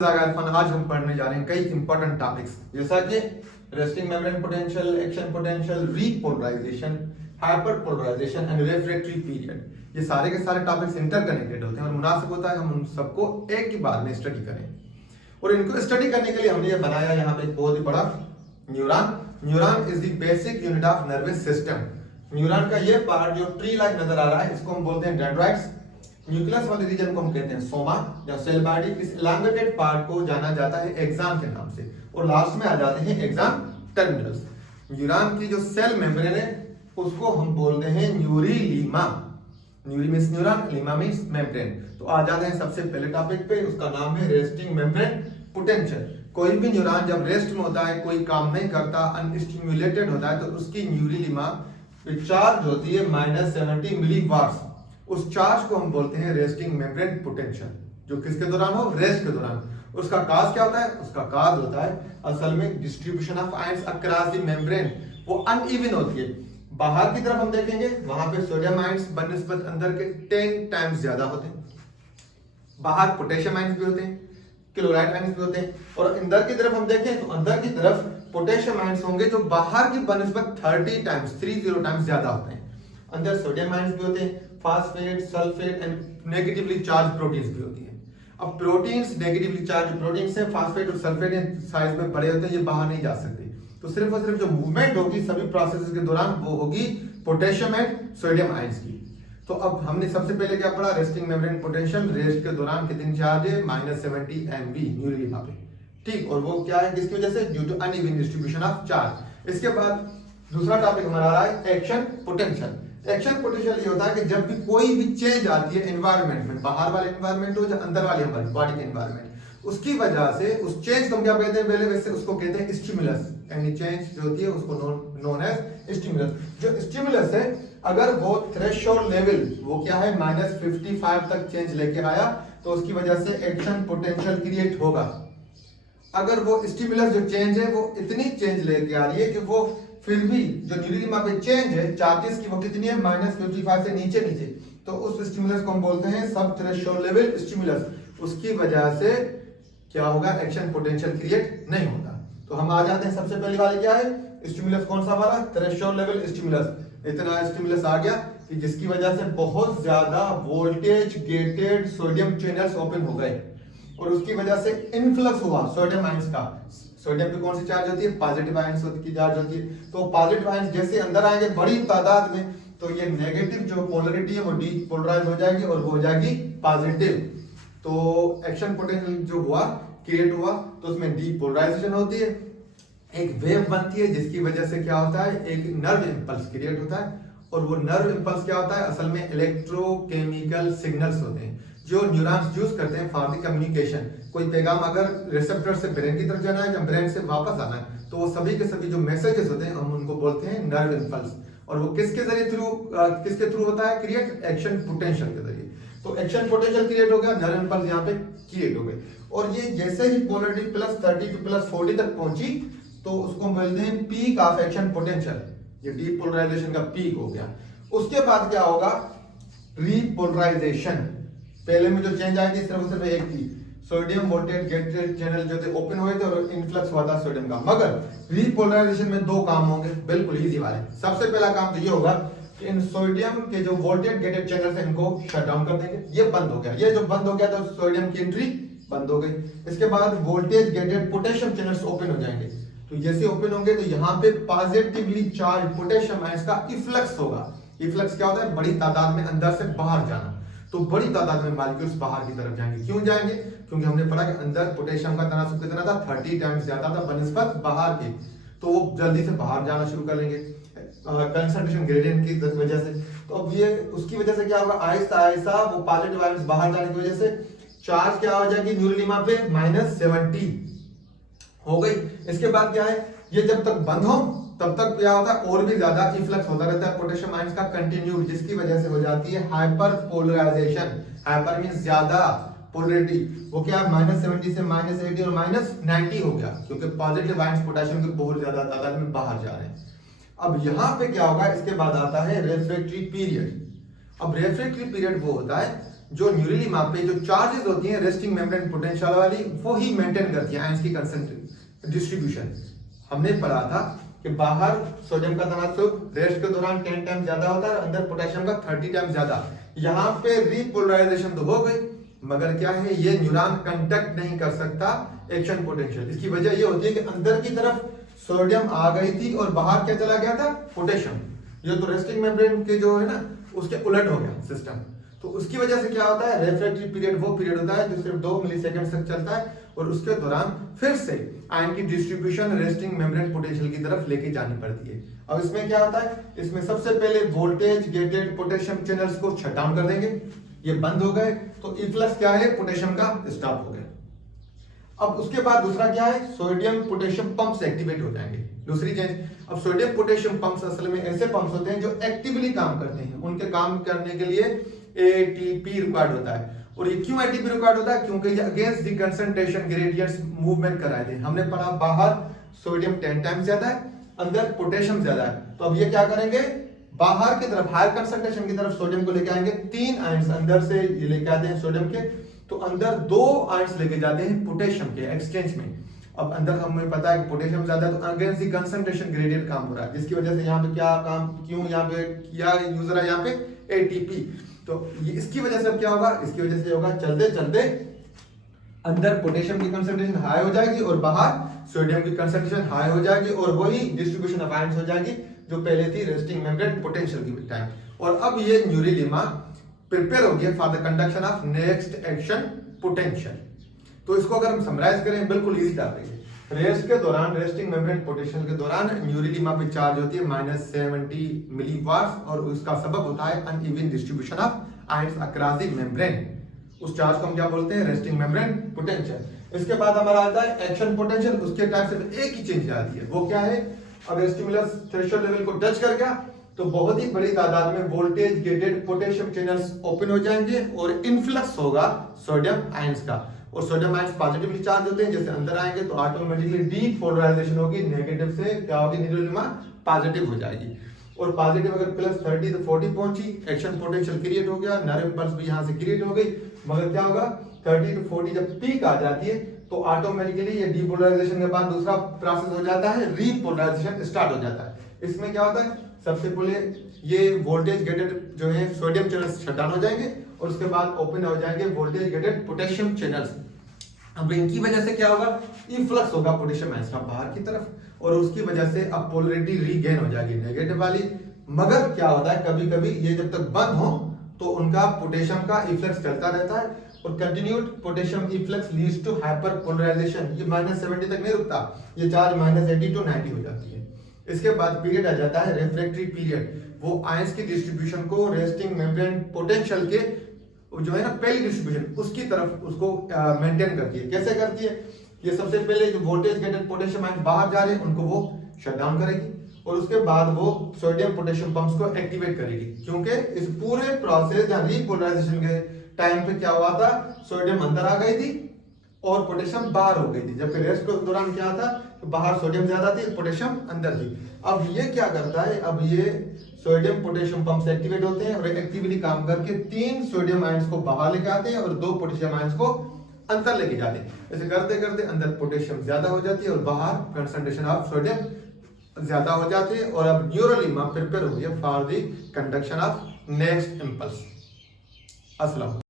आज हम पढ़ने जा रहे हैं कई इंपॉर्टेंट टॉपिक्स जैसा कि resting membrane potential, action potential, repolarization, hyperpolarization and refractory period. ये सारे के सारे टॉपिक्स इंटरकनेक्टेड होते हैं और मुनासिब होता है हम उन सबको एक ही बार में स्टडी करें। और इनको स्टडी करने के लिए हमने ये बनाया यहाँ पे एक बहुत ही बड़ा neuron. Neuron is the basic unit of nervous system. Neuron का ये पार्ट जो ट्री लाइक नजर आ रहा है इसको हम बोलते हैं डेंड्राइट्स। न्यूक्लियस वाले रीजन को हम कहते हैं सोमा या सेल बॉडी। इस एलांगेटेड पार्ट को जाना जाता है एक्सॉन के नाम से और लास्ट में आ जाते हैं एक्सॉन टर्मिनल्स। न्यूरॉन की जो सेल मेम्ब्रेन है उसको हम बोलते हैं neurilemma. Neuri means neuron, lemma means membrane. तो आ जाते हैं सबसे पहले टॉपिक पे, उसका नाम है रेस्टिंग मेम्ब्रेन पोटेंशियल। कोई भी न्यूरॉन जब रेस्ट में होता है, कोई काम नहीं करता, अनस्टिम्युलेटेड होता है, तो उसकी न्यूरीलीमा चार्ज होती है -70 मिलीवाट्स। उस चार्ज को हम बोलते हैं रेस्टिंग मेम्ब्रेन पोटेंशियल, जो किसके दौरान हो, रेस्ट के दौरान। उसका काज क्या होता है, उसका काज होता है असल में distribution of ions across the membrane. वो अनइवन होती है। बाहर की तरफ हम देखेंगे वहां पे सोडियम आयंस बनिस्बत अंदर के 10 टाइम्स ज्यादा होते हैं। बाहर पोटेशियम आयंस भी होते हैं, क्लोराइड आयंस भी होते हैं। और अंदर की तरफ हम देखें तो अंदर की तरफ पोटेशियम आयंस होंगे जो बाहर की बनिस्बत 30 टाइम्स ज्यादा होते हैं। अंदर सोडियम आयंस भी होते हैं, phosphate, sulphate and negatively charge proteins भी होती हैं। अब प्रोटीन्स नेगेटिवली चार्ज प्रोटीन्स है, फास्फेट और सल्फेट साइज में बड़े होते हैं, ये बाहर नहीं जा सकते। तो सिर्फ और सिर्फ जो मूवमेंट होगी सभी प्रोसेसेस के दौरान वो होगी पोटेशियम एंड सोडियम आयंस की। तो अब हमने सबसे पहले क्या पढ़ा, रेस्टिंग मेम्ब्रेन पोटेंशियल। रेस्ट के दौरान कितनी चार्ज है, -70 MV न्यूरीलीमा पे, ठीक। और वो क्या है, किसकी वजह से, due to uneven distribution of charge. इसके बाद दूसरा टॉपिक हमारा आ रहा है एक्शन पोटेंशियल। एक्शन पोटेंशियल ये होता है कि जब भी कोई भी चेंज आती है एनवायरनमेंट में, बाहर वाले एनवायरनमेंट हो या अंदर वाले हमारी बॉडी के एनवायरनमेंट, उसकी वजह से उस चेंज को हम क्या कहते हैं, पहले वैसे उसको कहते हैं स्टिमुलस। एनी चेंज जो होती है उसको नोन एज स्टिमुलस। जो स्टिमुलस है अगर वो थ्रेशोल्ड लेवल वो क्या है -55 तक चेंज लेके आया तो उसकी वजह से एक्शन पोटेंशियल क्रिएट होगा। अगर वो स्टिमुलस जो चेंज है वो इतनी चेंज लेके आ रही है कि वो फिर भी जो न्यूरीलीमा पे चेंज है चार्जेस की वो कितनी है, -55 से नीचे, तो उस स्टिमुलस को हम बोलते हैं सब थ्रेशोल्ड लेवल स्टिमुलस। उसकी वजह से क्या होगा, एक्शन पोटेंशियल क्रिएट नहीं होता। तो हम आ जाते हैं सबसे पहले वाले क्या है, स्टिमुलस कौन सा वाला, थ्रेशोल्ड लेवल स्टिमुलस। इतना स्टिमुलस आ गया कि जिसकी वजह से बहुत ज्यादा voltage gated sodium channels open हो गए और उसकी वजह से इनफ्लक्स हुआ सोडियम आयंस का। सोडियम पे कौन सी चार्ज होती है, पॉजिटिव आयंस की चार्ज होती है। तो पॉजिटिव आयंस जैसे अंदर आएंगे बड़ी तादाद में तो ये नेगेटिव जो पोलरिटी है वो डीपोलराइज हो जाएगी और वो हो जाएगी पॉजिटिव। तो एक्शन पोटेंशियल जो हुआ, क्रिएट हुआ, तो उसमें डीपोलराइजेशन होती है, एक वेव बनती है जिसकी वजह से क्या होता है, एक नर्व इंपल्स क्रिएट होता है। और वो नर्व इंपल्स क्या होता है, असल में इलेक्ट्रोकेमिकल सिग्नल्स होते हैं जो न्यूरॉन्स यूज करते हैं फॉर द कम्युनिकेशन। कोई पैगाम अगर रिसेप्टर से ब्रेन की तरफ जाना है या ब्रेन से वापस आना है तो वो सभी के सभी जो मैसेजेस होते हैं हम उनको बोलते हैं नर्व इंपल्स। और वो किसके जरिए किसके थ्रू होता है, क्रिएट एक्शन पोटेंशियल के जरिए। तो एक्शन पोटेंशियल क्रिएट हो गया, नर्व इंपल्स यहाँ पे क्रिएट हो गए। और ये जैसे ही पोलरिटी +30 to +40 तक पहुंची तो उसको हम बोलते हैं पीक ऑफ एक्शन पोटेंशियल। ये डीपोलराइजेशन का पीक हो गया। उसके बाद क्या होगा, रीपोलराइजेशन। पहले में जो चेंज आई थी सिर्फ एक थी, सोडियम वोल्टेज गेटेड चैनल जो थे ओपन हुए थे और इनफ्लक्स हुआ था सोडियम का। मगर रीपोलराइजेशन में दो काम होंगे बिल्कुल इजी वाले। सबसे पहला काम तो ये होगा कि इन सोडियम के जो वोल्टेज गेटेड चैनल है इनको शट डाउन कर देंगे। ये बंद हो गया, ये जो बंद हो गया तो सोडियम की एंट्री बंद हो गई। इसके बाद voltage gated potassium channels open हो जाएंगे। तो जैसे ओपन होंगे तो यहाँ पे पॉजिटिवली चार्ज पोटेशियम आयंस का इफ्लक्स होगा। इफ्लक्स क्या होता है, बड़ी तादाद में अंदर से बाहर जाना। तो बड़ी तादाद में मॉलिक्यूल्स बाहर की तरफ जाएंगे। क्यों जाएंगे, क्योंकि हमने पढ़ा कि अंदर पोटेशियम का तनासुब कितना था, 30 टाइम्स ज्यादा था बनिस्बत बाहर के। तो वो जल्दी से बाहर जाना शुरू कर लेंगे कंसंट्रेशन ग्रेडियंट की वजह से। तो अब ये उसकी वजह से क्या होगा, आहिस्ता आहिस्ता वो पॉजिटिव आयंस बाहर जाने की वजह से चार्ज क्या हो जाएगी न्यूरीलीमा पे -70 हो गई। इसके बाद क्या है, ये जब तक बंद हो तब तक क्या होता है, और भी ज्यादा इफ्लक्स होता रहता है पोटेशियम आयंस का कंटिन्यू, जिसकी वजह से हो जाती है हाइपर पोलराइजेशन। हाइपर मींस ज्यादा, पोलरिटी वो क्या है -70 से -80 और -90 हो गया क्योंकि पॉजिटिव आयंस पोटेशियम के बहुत ज्यादा तादाद में बाहर जा रहे हैं। अब यहाँ पे क्या होगा, इसके बाद आता है रेफ्रैक्टरी पीरियड। अब रेफ्रैक्टरी पीरियड वो होता है जो न्यूरिलीमा पे जो चार्जेस होती हैं रेस्टिंग मेम्ब्रेन पोटेंशियल वाली, वो ही मेंटेन करती है आयंस की कंसंट्रेशन डिस्ट्रीब्यूशन। हमने पढ़ा था कि बाहर सोडियम का तनासुब रेस्ट के दौरान 10 टाइम ज्यादा होता है, अंदर पोटेशियम का 30 टाइम ज्यादा। यहाँ पे रीपोलराइजेशन तो हो गई, मगर क्या है, ये न्यूरॉन कंडक्ट नहीं कर सकता एक्शन पोटेंशियल। इसकी वजह ये होती है कि अंदर की तरफ सोडियम आ गई थी और बाहर क्या चला गया था, पोटेशियम। ये तो रेस्टिंग मेम्ब्रेन के जो है ना उसके उलट हो गया सिस्टम। तो उसकी वजह से क्या होता है, रेफ्रेक्टरी पीरियड वो पीरियड होता है जो सिर्फ 2 मिलीसेकंड तक चलता है और उसके दौरान फिर से आयन की डिस्ट्रीब्यूशन रेस्टिंग मेम्ब्रेन पोटेंशियल की तरफ लेके जानी पड़ती है। अब इसमें क्या होता है, इसमें सबसे पहले वोल्टेज गेटेड पोटेशियम चैनल्स को शट डाउन कर देंगे, ये बंद हो गए तो इफ्लक्स क्या है, पोटेशियम का स्टॉप हो गया। अब उसके बाद दूसरा क्या है, सोडियम पोटेशियम पंप्स एक्टिवेट हो जाएंगे। दूसरी चीज, अब सोडियम पोटेशियम पंप्स असल में ऐसे पंप्स होते हैं जो एक्टिवली काम करते हैं। उनके काम करने के लिए एटीपी रिक्वायर्ड होता है। और ये क्यों एटीपी रिक्वायर्ड होता है, क्योंकि ये against the concentration gradients movement कराए थे। हमने पढ़ा बाहर सोडियम 10 टाइम्स ज्यादा है, अंदर पोटेशियम ज्यादा है। तो अब ये क्या करेंगे, बाहर की तरफ हायर कंसंट्रेशन की तरफ सोडियम को लेके आएंगे। 3 आयंस अंदर से ये लेके आते हैं सोडियम के, तो अंदर 2 आयंस लेके जाते हैं पोटेशियम के एक्सचेंज में। अब अंदर हमें पता है कि पोटेशियम ज्यादा है तो अगेंस्ट द कंसंट्रेशन ग्रेडियंट काम हो रहा है, जिसकी वजह से यहाँ पे क्या काम, क्यों यहाँ पे किया यूजर है, यहाँ पे एटीपी। तो ये इसकी वजह से अब क्या होगा, इसकी वजह से होगा चलते चलते अंदर पोटेशियम की कंसंट्रेशन हाई हो जाएगी और बाहर सोडियम की कंसंट्रेशन हाई हो जाएगी और वही डिस्ट्रीब्यूशन ऑफ आयंस हो जाएगी जो पहले थी रेस्टिंग मेम्ब्रेन पोटेंशियल की टाइम। और अब ये न्यूरिलीमा प्रिपेयर हो गया for the conduction of next action potential. तो इसको अगर हम समराइज करें, बिल्कुल इजी टॉपिक है। रेस्ट के दौरान, रेस्टिंग मेम्ब्रेन पोटेंशियल के दौरान न्यूरिलीमा पे चार्ज होती है -70 मिलीवाट्स और उसका सबब होता है uneven distribution of ions across the membrane. उस चार्ज को हम क्या बोलते हैं, रेस्टिंग मेम्ब्रेन पोटेंशियल। इसके बाद हमारा आता है एक्शन पोटेंशियल। उसके टाइप से एक ही चेंज आती है, वो क्या है, अगर स्टिमुलस थ्रेशोल्ड लेवल को टच कर गया तो बहुत ही बड़ी तादाद में voltage gated potassium channels open हो जाएंगे और इनफ्लक्स होगा सोडियम आयंस का। और सोडियम आयंस पॉजिटिवली चार्ज होते हैं, जैसे अंदर आएंगे तो ऑटोमेटिकली डीपोलराइजेशन होगी, नेगेटिव से क्या होगी, न्यूरिलीमा पॉजिटिव हो जाएगी। और पॉजिटिव अगर +30 से 40 पहुंची, एक्शन पोटेंशियल क्रिएट हो गया, नर्व इंपल्स भी यहां से क्रिएट हो गई। मगर क्या होगा, 30 से 40 जब पीक आ जाती है तो ऑटोमेटिकली ये डीपोलराइजेशन के बाद दूसरा प्रोसेस हो जाता है, रीपोलराइजेशन स्टार्ट हो जाता है। इसमें क्या होता है, सबसे पहले ये वोल्टेज गेटेड जो है सोडियम चैनल्स शट डाउन हो जाएंगे और उसके बाद ओपन हो जाएंगे वोल्टेज गेटेड पोटेशियम चैनल्स। अब इनकी वजह से क्या होगा, इनफ्लक्स होगा पोटेशियम आयंस का बाहर की तरफ और उसकी वजह से अब पोलरिटी रीगेन हो जाएगी नेगेटिव वाली। मगर क्या होता है, कभी कभी ये जब तक बंद हो तो उनका पोटेशियम का इफ्लक्स चलता रहता है और continued potassium efflux leads to hyper polarization. ये -70 तक नहीं रुकता, ये चार्ज -80 to 90 हो जाती है। इसके बाद पीरियड आ जाता है रेफ्रेक्टरी पीरियड। वो आयंस की डिस्ट्रीब्यूशन को रेस्टिंग मेम्ब्रेन पोटेंशियल के जो है ना पहली डिस्ट्रीब्यूशन उसकी तरफ उसको मेंटेन करती है। कैसे करती है, ये सबसे पहले जो वोल्टेज गेटेड पोटेशियम आयंस बाहर जा रहे हैं उनको वो शट डाउन करेगी और उसके बाद वो सोडियम पोटेशियम पंप्स को एक्टिवेट करेगी। क्योंकि इस पूरे प्रोसेस या रीपोलराइजेशन के टाइम पे क्या हुआ था, सोडियम अंदर आ गई थी और पोटेशियम बाहर हो गई थी, जबकि रेस्ट के दौरान क्या था, तो बाहर सोडियम ज्यादा थी, पोटेशियम अंदर थी। अब ये क्या करता है, अब ये सोडियम पोटेशियम पंप्स एक्टिवेट होते हैं और एक्टिवली काम करके 3 सोडियम आयंस को बाहर लेके आते हैं और 2 पोटेशियम आयंस को अंदर लेके जाते हैं। ऐसे करते करते अंदर पोटेशियम ज्यादा हो जाती है और बाहर कंसंट्रेशन ऑफ सोडियम ज्यादा हो जाती है और अब न्यूरोलीमा प्रिपेयर हो गया for the conduction of next impulse. अस्सलाम।